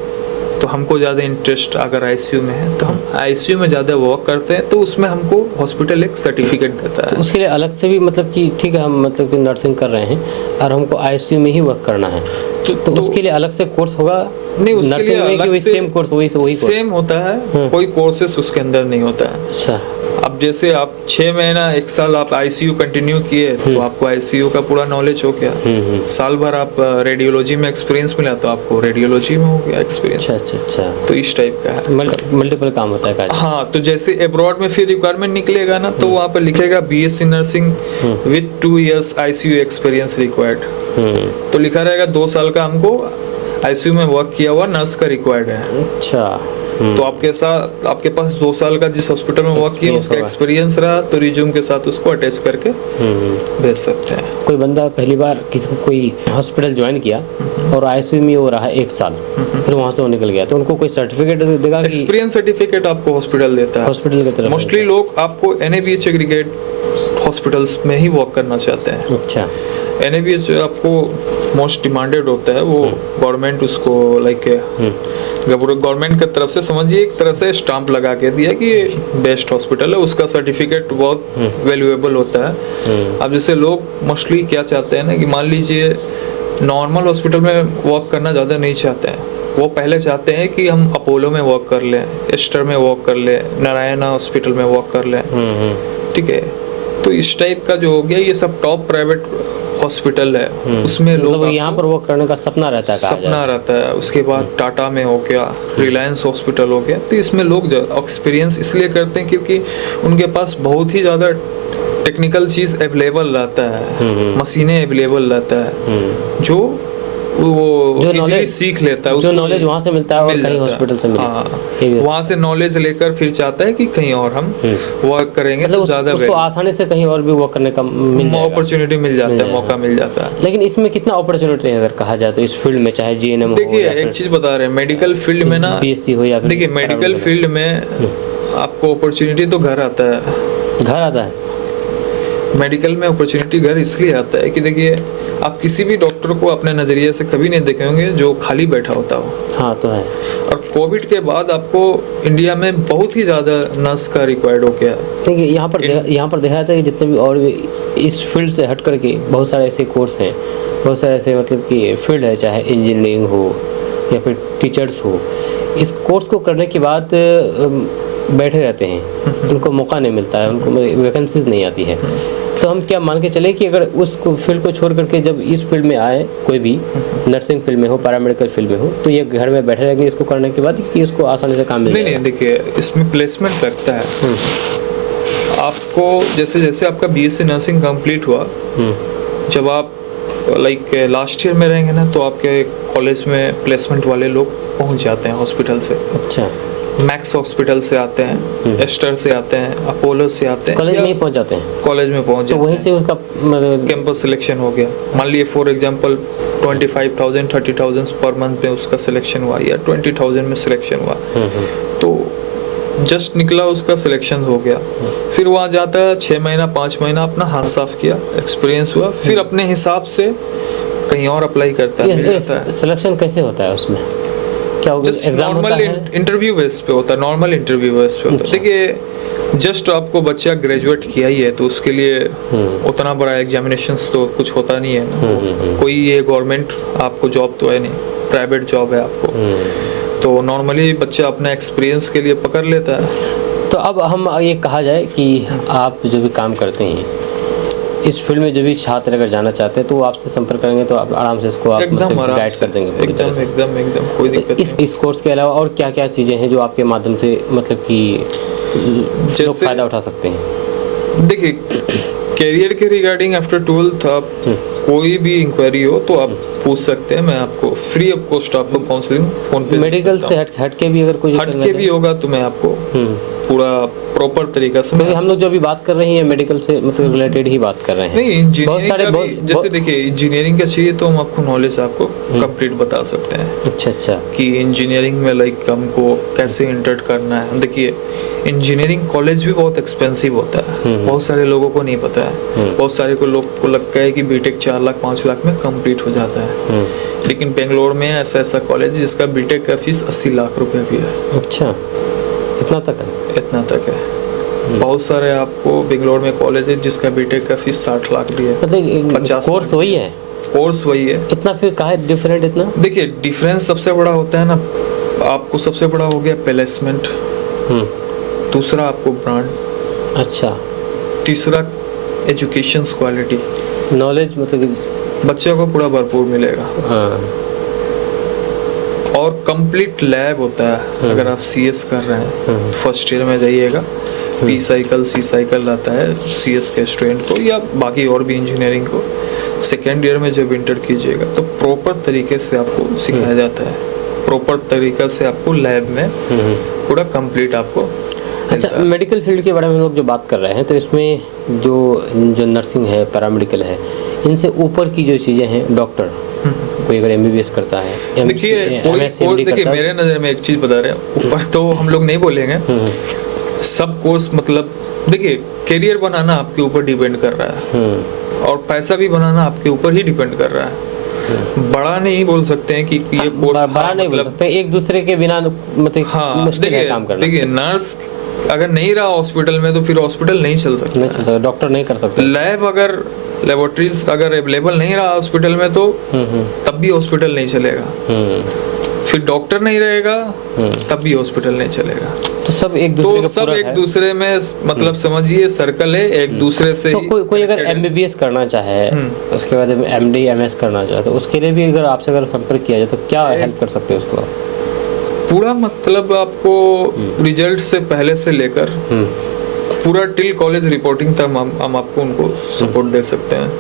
तो हमको ज़्यादा इंटरेस्ट अगर ICU में है तो हम ICU में ज़्यादा वर्क करते हैं, तो उसमें हमको हॉस्पिटल एक सर्टिफिकेट देता है। तो उसके लिए अलग से भी मतलब कि ठीक है हम मतलब कि नर्सिंग कर रहे हैं और हमको ICU में ही वर्क करना है, तो उसके लिए अलग से कोर्स होगा? नहीं, उसके लिए अलग से सेम कोर्स वही सेम होता है, कोई कोर्सेस उसके अंदर नहीं होता है। अच्छा। अब जैसे आप 6 महीना 1 साल आप ICU कंटिन्यू किए तो आपको ICU का पूरा नॉलेज हो गया। साल भर आप रेडियोलॉजी में एक्सपीरियंस मिला तो आपको रेडियोलॉजी में हो गया एक्सपीरियंस। अच्छा। तो इस टाइप का है, मल्टीपल काम होता है। हाँ, तो जैसे अब्रॉड में फिर रिक्वायरमेंट निकलेगा ना, तो वहाँ पे लिखेगा BSc nursing with 2 years ICU experience required. तो लिखा रहेगा 2 साल का हमको ICU में वर्क किया हुआ नर्स का रिक्वायर्ड है। अच्छा। तो आपके पास 2 साल का जिस हॉस्पिटल में वर्क किया उसका एक्सपीरियंस रहा तो रिज्यूम के साथ उसको अटैच करके भेज सकते हैं। कोई बंदा पहली बार कोई हॉस्पिटल ज्वाइन किया और ICU में वो रहा 1 साल, फिर वहाँ से वो निकल गया, तो उनको कोई सर्टिफिकेट देगा? एक्सपीरियंस सर्टिफिकेट आपको हॉस्पिटल देता है। हॉस्पिटल की तरफ मोस्टली लोग आपको NABH एग्रीगेट हॉस्पिटल्स में ही वर्क करना चाहते हैं। अच्छा। NABH आपको मोस्ट डिमांडेड होता है, वो गवर्नमेंट उसको लाइक गवर्नमेंट की तरफ से समझिए एक तरह से स्टाम्प लगा के दिया कि ये बेस्ट हॉस्पिटल है, उसका सर्टिफिकेट बहुत वैल्यूएबल होता है। अब जैसे लोग मोस्टली क्या चाहते हैं ना कि मान लीजिए नॉर्मल हॉस्पिटल में वर्क करना ज़्यादा नहीं चाहते हैं, वो पहले चाहते हैं कि हम अपोलो में वर्क कर लें, एस्टर में वर्क कर लें, नारायणा हॉस्पिटल में वर्क कर लें, ठीक है। तो इस टाइप का जो हो गया, ये सब टॉप प्राइवेट हॉस्पिटल है, उसमें लोग मतलब यहाँ पर वो करने का सपना रहता है, कहा सपना रहता है। उसके बाद टाटा में हो गया, रिलायंस हॉस्पिटल हो गया, तो इसमें लोग एक्सपीरियंस इसलिए करते हैं क्योंकि उनके पास बहुत ही ज़्यादा टेक्निकल चीज़ अवेलेबल रहता है, मशीनें अवेलेबल रहता है, जो वो इजीली सीख लेता है, जो नॉलेज वहाँ से मिलता है और कहीं हॉस्पिटल से मिले। हाँ, वहाँ से नॉलेज लेकर फिर चाहता है कि कहीं और हम वर्क करेंगे, मतलब तो ज़्यादा उसको आसानी से कहीं और भी वर्क करने का मिल जाएगा, अपॉर्चुनिटी मिल जाता है, मौका मिल जाता है। लेकिन इसमें कितना अपॉर्चुनिटी है अगर कहा जाए तो इस फील्ड में, चाहे जीएनएम हो, देखिए एक चीज़ बता रहे हैं, मेडिकल फील्ड में ना, बीएससी हो या देखिए मेडिकल फील्ड में आपको अपॉर्चुनिटी तो घर आता है, घर आता है। मेडिकल में अपॉर्चुनिटी घर इसलिए आता है कि देखिए आप किसी भी डॉक्टर को अपने नज़रिए से कभी नहीं देखे होंगे जो खाली बैठा होता हो। हाँ तो है। और कोविड के बाद आपको इंडिया में बहुत ही ज़्यादा नर्स का रिक्वायर्ड हो गया। देखिए यहाँ पर देखा जाता है कि जितने भी और भी इस फील्ड से हट करके बहुत सारे ऐसे कोर्स हैं, बहुत सारे ऐसे मतलब कि फील्ड है, चाहे इंजीनियरिंग हो या फिर टीचर्स हो, इस कोर्स को करने के बाद बैठे रहते हैं, उनको मौका नहीं मिलता है, उनको वैकेंसीज नहीं आती है। तो हम क्या मान के चले कि अगर उस फील्ड को छोड़ करके जब इस फील्ड में आए, कोई भी नर्सिंग फील्ड में हो, पैरामेडिकल फील्ड में हो, तो ये घर में बैठे रहेंगे इसको करने के बाद कि उसको आसानी से काम मिल जाएगा? नहीं, देखिए इसमें प्लेसमेंट लगता है। आपको जैसे जैसे आपका बीएससी नर्सिंग कंप्लीट हुआ, जब आप लाइक लास्ट ईयर में रहेंगे ना, तो आपके कॉलेज में प्लेसमेंट वाले लोग पहुंच जाते हैं हॉस्पिटल से। अच्छा, मैक्स हॉस्पिटल से आते हैं, एस्टर से आते हैं, अपोलो से आते हैं, कॉलेज में ही पहुंच जाते हैं। कॉलेज में पहुंच तो जाते वहीं से उसका कैंपस सिलेक्शन हो गया। मान लिए फॉर एग्जांपल 25,000 30,000 पर मंथ में उसका सिलेक्शन हुआ या 20,000 में सिलेक्शन हुआ, तो जस्ट निकला उसका सिलेक्शन हो गया। फिर वहाँ जाता है 6 महीना 5 महीना अपना हाथ साफ किया, एक्सपीरियंस हुआ, फिर अपने हिसाब से कहीं और अप्लाई करता है। सिलेक्शन कैसे होता है उसमें? क्या एग्जाम होता है? इंटरव्यू बेस पे होता है, नॉर्मल इंटरव्यू बेस पे होता है। देखिए जस्ट आपको बच्चा ग्रेजुएट किया ही है, तो उसके लिए उतना बड़ा एग्जामिनेशंस तो कुछ होता नहीं है ना। कोई ये गवर्नमेंट आपको जॉब तो है नहीं, प्राइवेट जॉब है आपको, तो नॉर्मली बच्चा अपना एक्सपीरियंस के लिए पकड़ लेता है। तो अब हम ये कहा जाए कि आप जो भी काम करते हैं इस फील्ड में, जो भी छात्र अगर जाना चाहते हैं तो वो आपसे संपर्क करेंगे तो आप आराम से इसको आप गाइड कर देंगे पूरी तरह से। एकदम कोई दिक्कत नहीं। इस कोर्स के अलावा और क्या क्या चीज़ें हैं जो आपके माध्यम से मतलब कि लोग फ़ायदा उठा सकते हैं? देखिए कैरियर के रिगार्डिंग आफ्टर 12th आप कोई भी इंक्वायरी हो तो आप पूछ सकते हैं, मैं आपको फ्री ऑफ कॉस्ट आपको काउंसलिंग फोन पे। मेडिकल से हट के भी अगर कुछ हट के भी होगा तो मैं आपको पूरा प्रॉपर तरीका से, क्योंकि हम लोग जो अभी बात कर रहे हैं मेडिकल से मतलब रिलेटेड ही बात कर रहे हैं। नहीं, इंजीनियरिंग का भी जैसे देखिए इंजीनियरिंग का चाहिए तो हम आपको नॉलेज आपको कंप्लीट बता सकते हैं। अच्छा कि इंजीनियरिंग में लाइक हमको कैसे इंटर करना है। देखिए इंजीनियरिंग कॉलेज भी बहुत एक्सपेंसिव होता है, बहुत सारे लोगों को नहीं पता है। बहुत सारे लोग को लगता है कि बीटेक 4 लाख 5 लाख में कंप्लीट हो जाता है, लेकिन बेंगलोर में ऐसा कॉलेज जिसका बीटेक का फीस 80 लाख रुपए भी है। अच्छा, इतना तक है? इतना तक है। बहुत सारे आपको बेंगलोर में कॉलेज है जिसका बीटेक का फीस 60 लाख भी है। मतलब 50 कोर्स वही है? कोर्स वही है। इतना फिर काहे डिफरेंट इतना? देखिए डिफरेंस सबसे बड़ा होता है ना, आपको सबसे बड़ा हो गया प्लेसमेंट, दूसरा आपको ब्रांड, अच्छा, तीसरा एजुकेशन क्वालिटी, नॉलेज, मतलब बच्चों को पूरा भरपूर मिलेगा। और कंप्लीट लैब होता है। अगर आप सीएस कर रहे हैं फर्स्ट ईयर में जाइएगा, पी साइकिल सी साइकिल रहता है सीएस के स्टूडेंट को या बाकी और भी इंजीनियरिंग को। सेकेंड ईयर में जब इंटर कीजिएगा तो प्रॉपर तरीके से आपको सिखाया जाता है, प्रॉपर तरीका से आपको लैब में पूरा कंप्लीट आपको। अच्छा, मेडिकल फील्ड के बारे में हम लोग जो बात कर रहे हैं तो इसमें जो नर्सिंग है, पैरामेडिकल है, इनसे ऊपर की जो चीज़ें हैं, डॉक्टर कोई अगर एमबीबीएस करता है, देखिए कोई देखिए मेरे नज़र में एक चीज़ बता रहे हैं, ऊपर तो हम लोग नहीं बोलेंगे, सब कोर्स मतलब देखिए कैरियर बनाना आपके ऊपर डिपेंड कर रहा है और पैसा भी बनाना आपके ऊपर ही डिपेंड कर रहा है। बड़ा नहीं बोल सकते हैं कि ये कोर्स बड़ा नहीं बोल सकते, एक दूसरे के बिना मतलब मुश्किल है काम करना। देखिए नर्स अगर नहीं रहा हॉस्पिटल में तो फिर हॉस्पिटल नहीं चल सकता, डॉक्टर नहीं कर सकते। लैब अगर लेबोरेटरीज अगर अवेलेबल नहीं रहा हॉस्पिटल में तो तब भी हॉस्पिटल नहीं चलेगा। फिर डॉक्टर नहीं रहेगा तब भी हॉस्पिटल नहीं चलेगा। तो सब एक दूसरे तो का सब पूरक एक है। दूसरे में मतलब समझिए सर्कल है, एक दूसरे से तो ही कोई अगर connected है। MBBS करना चाहे, उसके बाद MD MS करना चाहे, तो उसके लिए भी अगर आपसे अगर संपर्क किया जाए तो क्या हेल्प कर सकते हैं उसको? पूरा मतलब आपको रिजल्ट से पहले से लेकर पूरा टिल कॉलेज रिपोर्टिंग तक हम आपको उनको सपोर्ट दे सकते हैं।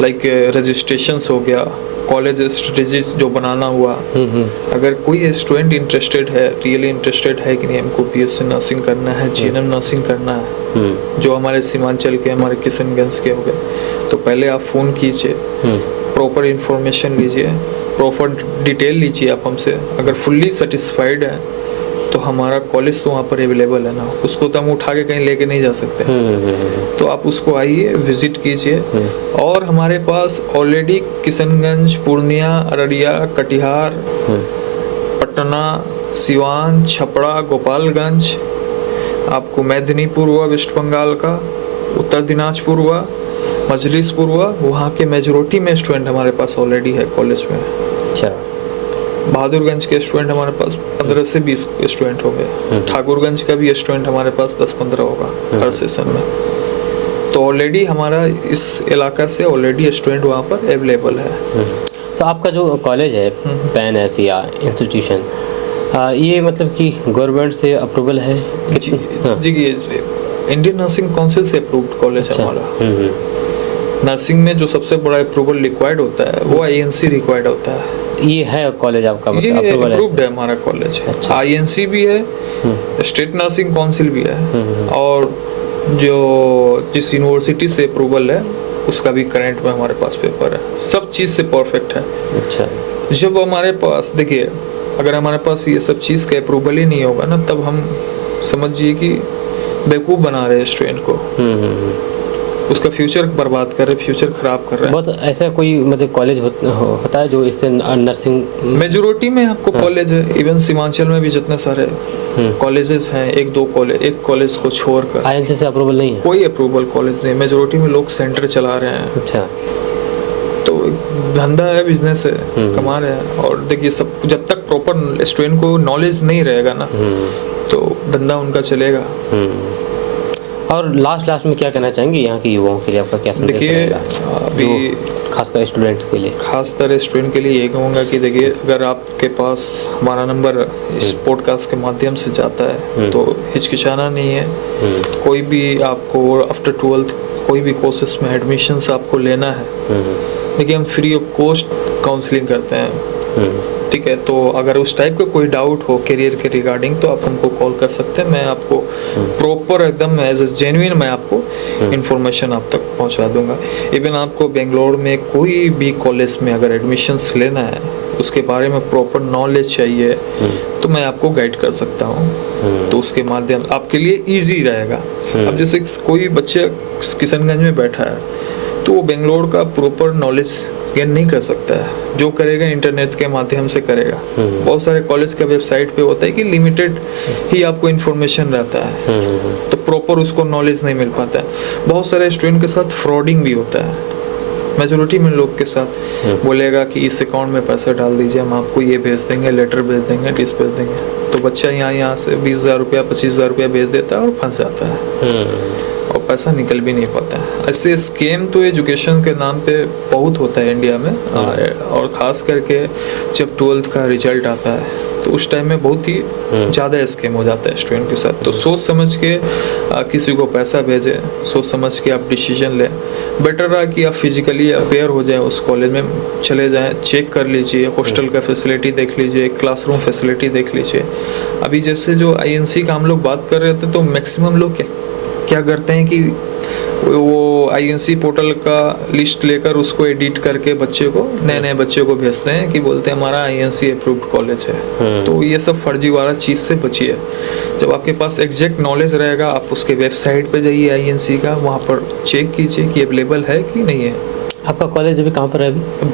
लाइक रजिस्ट्रेशंस हो गया, कॉलेज स्ट्रेटजीज जो बनाना हुआ, अगर कोई स्टूडेंट इंटरेस्टेड है, रियली इंटरेस्टेड है कि नहीं हमको BSc नर्सिंग करना है, GNM नर्सिंग करना है, जो हमारे सीमांचल के, हमारे किशनगंज के हो गए, तो पहले आप फ़ोन कीजिए, प्रॉपर इंफॉर्मेशन लीजिए, प्रॉपर डिटेल लीजिए आप हमसे। अगर फुल्ली सेटिस्फाइड है तो हमारा कॉलेज तो वहाँ पर अवेलेबल है ना, उसको तो हम उठा के कहीं लेके नहीं जा सकते। तो आप उसको आइए, विजिट कीजिए। और हमारे पास ऑलरेडी किशनगंज, पूर्णिया, अररिया, कटिहार, पटना, सिवान, छपरा, गोपालगंज, आपको मेदिनीपुर हुआ वेस्ट बंगाल का, उत्तर दिनाजपुर हुआ, मजलिसपुर हुआ, वहाँ के मेजोरिटी में स्टूडेंट हमारे पास ऑलरेडी है कॉलेज में। अच्छा। बहादुरगंज के स्टूडेंट हमारे पास 15 से 20 स्टूडेंट होंगे। ठाकुरगंज का भी स्टूडेंट हमारे पास 10-15 होगा हर सेशन में। तो ऑलरेडी हमारा इस इलाका से ऑलरेडी स्टूडेंट वहाँ पर अवेलेबल है। तो आपका जो कॉलेज है पैन एशिया इंस्टीट्यूशन, ये मतलब कि गवर्नमेंट से अप्रूवल है? जी ये इंडियन नर्सिंग काउंसिल से अप्रूव्ड कॉलेज है हमारा। नर्सिंग में जो सबसे बड़ा अप्रूवल रिक्वायर्ड होता है वो INC रिक्वायर्ड होता है। ये है कॉलेज आपका, मतलब ये अप्रूवल अप्रूव्ड है हमारा कॉलेज। अच्छा। INC भी है, स्टेट नर्सिंग काउंसिल भी है, और जो जिस यूनिवर्सिटी से अप्रूवल है उसका भी करंट में हमारे पास पेपर है। सब चीज़ से परफेक्ट है। अच्छा। जब हमारे पास देखिए, अगर हमारे पास ये सब चीज़ का अप्रूवल ही नहीं होगा ना, तब हम समझिए कि बेवकूफ़ बना रहे हैं स्टूडेंट को, उसका फ्यूचर बर्बाद कर रहे, फ्यूचर खराब कर रहे हैं। बहुत ऐसा कोई मतलब कॉलेज होता है जो इससे नर्सिंग? मेजोरिटी में आपको कॉलेज है, इवन सीमांचल में भी जितने सारे कॉलेजेस हैं, एक कॉलेज को छोड़कर INC से अप्रूवल नहीं है? कोई अप्रूवल कॉलेज नहीं। मेजोरिटी में लोग सेंटर चला रहे हैं। अच्छा। तो धंधा है, बिजनेस है, कमा रहे हैं। और देखिए सब, जब तक प्रॉपर स्टूडेंट को नॉलेज नहीं रहेगा ना, तो धंधा उनका चलेगा। और लास्ट में क्या कहना चाहेंगे यहाँ के युवाओं के लिए, आपका क्या संदेश रहेगा? अभी खासकर स्टूडेंट्स के लिए। खासकर स्टूडेंट के लिए ये कहूँगा कि देखिए, अगर आपके पास हमारा नंबर इस पॉडकास्ट के माध्यम से जाता है तो हिचकिचाना नहीं है। कोई भी आपको आफ्टर 12th कोई भी कोर्सेस में एडमिशन्स आपको लेना है, देखिए हम फ्री ऑफ कॉस्ट काउंसलिंग करते हैं। ठीक है, तो अगर उस टाइप का कोई डाउट हो करियर के रिगार्डिंग तो आप हमको कॉल कर सकते हैं। मैं आपको प्रॉपर एकदम एज ए जेन्युइन मैं आपको इन्फॉर्मेशन आप तक पहुंचा दूंगा। इवन आपको बेंगलोर में कोई भी कॉलेज में अगर एडमिशन्स लेना है, उसके बारे में प्रॉपर नॉलेज चाहिए, तो मैं आपको गाइड कर सकता हूँ। तो उसके माध्यम आपके लिए ईजी रहेगा। अब जैसे कोई बच्चा किशनगंज में बैठा है तो वो बेंगलोर का प्रॉपर नॉलेज गेन नहीं कर सकता है, जो करेगा इंटरनेट के माध्यम से करेगा। बहुत सारे कॉलेज का वेबसाइट पे होता है कि लिमिटेड ही आपको इन्फॉर्मेशन रहता है, तो प्रॉपर उसको नॉलेज नहीं मिल पाता है। बहुत सारे स्टूडेंट के साथ फ्रॉडिंग भी होता है। मेजोरिटी में लोग के साथ बोलेगा कि इस अकाउंट में पैसा डाल दीजिए, हम आपको ये भेज देंगे, लेटर भेज देंगे, डिस भेज देंगे। तो बच्चा यहाँ से 20,000 रुपया 25,000 रुपया भेज देता है और फंस जाता है और पैसा निकल भी नहीं पाता है। ऐसे स्कैम तो एजुकेशन के नाम पे बहुत होता है इंडिया में। और ख़ास करके जब 12th का रिजल्ट आता है तो उस टाइम में बहुत ही ज़्यादा स्कैम हो जाता है स्टूडेंट के साथ। तो सोच समझ के किसी को पैसा भेजें, सोच समझ के आप डिसीजन लें। बेटर रहा कि आप फिजिकली अवेयर हो जाएं, उस कॉलेज में चले जाएं, चेक कर लीजिए, हॉस्टल का फैसिलिटी देख लीजिए, क्लासरूम फैसिलिटी देख लीजिए। अभी जैसे जो INC का हम लोग बात कर रहे थे, तो मैक्सिमम लोग क्या करते हैं कि वो INC पोर्टल का लिस्ट लेकर उसको एडिट करके बच्चे को, नए बच्चे को भेजते हैं कि बोलते हैं हमारा INC अप्रूव्ड कॉलेज है। तो ये सब फर्जी वाला चीज़ से बचिए। जब आपके पास एग्जैक्ट नॉलेज रहेगा, आप उसके वेबसाइट पे जाइए INC का, वहाँ पर चेक कीजिए कि अवेलेबल है कि नहीं है। आपका कॉलेज अभी कहाँ पर है? अभी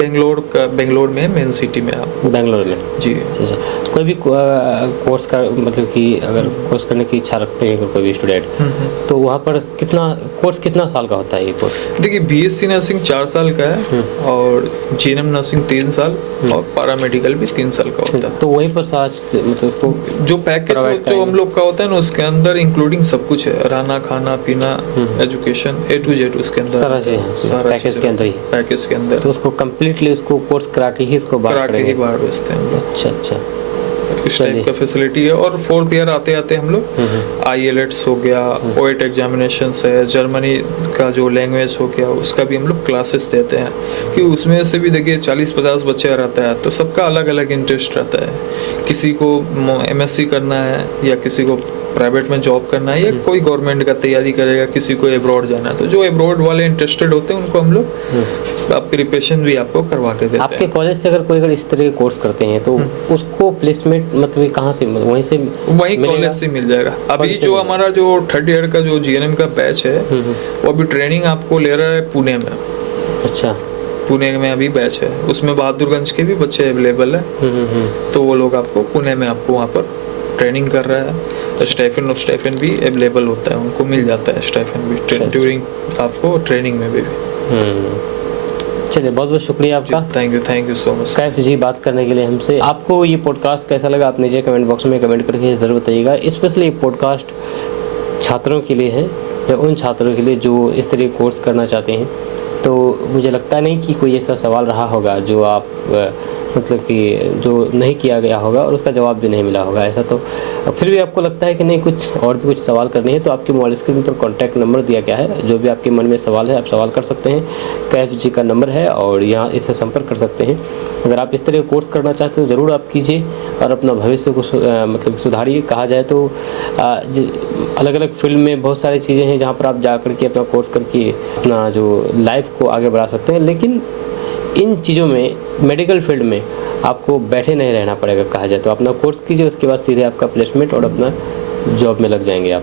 बेंगलोर में, मेन सिटी में। आप बेंगलोर में? जी। अच्छा। कोई भी कोर्स का मतलब कि अगर कोर्स करने की इच्छा रखते हैं अगर कोई भी स्टूडेंट, तो वहाँ पर कोर्स कितना साल का होता है ये कोर्स? देखिए बीएससी नर्सिंग 4 साल का है और जीएनएम नर्सिंग 3 साल और पैरामेडिकल भी 3 साल का होता है। तो वहीं पर सारा मतलब उसको जो पैकेज जो हम लोग का होता है ना उसके अंदर इंक्लूडिंग सब कुछ है, रहना खाना पीना एजुकेशन A to Z उसके अंदर सारा चीज़ पैकेज के अंदर ही, पैकेज के अंदर। तो उसको कम्प्लीटली उसको कोर्स करा के ही इसको बाहर करा के ही बाहर भेजते हैं हम लोग। अच्छा, इस टाइप का फैसिलिटी है। और 4th ईयर आते आते हम लोग IELTS हो गया, OET एग्जामिनेशंस है, जर्मनी का जो लैंग्वेज हो गया उसका भी हम लोग क्लासेस देते हैं कि उसमें से भी देखिए 40-50 बच्चे रहता है तो सबका अलग अलग इंटरेस्ट रहता है। किसी को MSc करना है या किसी को प्राइवेट में जॉब करना है या कोई गवर्नमेंट का तैयारी करेगा, किसी को एब्रॉड जाना है। तो जो एब्रॉड वाले इंटरेस्टेड होते हैं उनको हम लोग प्रिपरेशन भी आपको करवा के देते हैं। आपके कॉलेज से अगर कोई अगर इस तरह के कोर्स करते हैं तो उसको प्लेसमेंट मतलब कहाँ से, वहीं कॉलेज से मिल जाएगा। अभी जो हमारा जो 3rd ईयर का जो जीएनएम का बैच है वो अभी ट्रेनिंग आपको ले रहा है पुणे में। अच्छा, पुणे में अभी बैच है, उसमें बहादुरगंज के भी बच्चे अवेलेबल है। तो वो लोग आपको पुणे में आपको वहाँ पर ट्रेनिंग कर रहा है। स्टाइपेंड भी अवेलेबल होता है, उनको मिल जाता है स्टाइपेंड भी ड्यूरिंग आपको ट्रेनिंग में भी। चलिए, बहुत बहुत शुक्रिया आपका। Thank you so much Kaif ji बात करने के लिए हमसे। आपको ये पॉडकास्ट कैसा लगा आप नीचे कमेंट बॉक्स में कमेंट करके ज़रूर बताइएगा। स्पेशली ये पॉडकास्ट छात्रों के लिए है या उन छात्रों के लिए जो इस तरह कोर्स करना चाहते हैं। तो मुझे लगता नहीं कि कोई ऐसा सवाल रहा होगा जो आप मतलब कि जो नहीं किया गया होगा और उसका जवाब भी नहीं मिला होगा। ऐसा तो फिर भी आपको लगता है कि नहीं कुछ और भी कुछ सवाल करने हैं तो आपके मोबाइल स्क्रीन पर कॉन्टैक्ट नंबर दिया गया है। जो भी आपके मन में सवाल है आप सवाल कर सकते हैं। कैफ जी का नंबर है और यहाँ इससे संपर्क कर सकते हैं। अगर आप इस तरह का कोर्स करना चाहते हो ज़रूर आप कीजिए और अपना भविष्य को मतलब सुधारिए। कहा जाए तो अलग अलग फील्ड में बहुत सारी चीज़ें हैं जहाँ पर आप जा करके अपना कोर्स करके अपना जो लाइफ को आगे बढ़ा सकते हैं। लेकिन इन चीज़ों में मेडिकल फील्ड में आपको बैठे नहीं रहना पड़ेगा। कहा जाए तो अपना कोर्स कीजिए, उसके बाद सीधे आपका प्लेसमेंट और अपना जॉब में लग जाएंगे आप।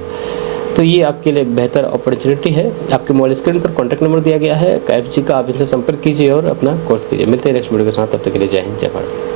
तो ये आपके लिए बेहतर अपॉर्चुनिटी है। आपके मोबाइल स्क्रीन पर कॉन्टैक्ट नंबर दिया गया है कैफ जी का, आप इनसे संपर्क कीजिए और अपना कोर्स कीजिए। मिलते हैं नेक्स्ट वीडियो के साथ, तब तक के लिए जय हिंद जय भारत।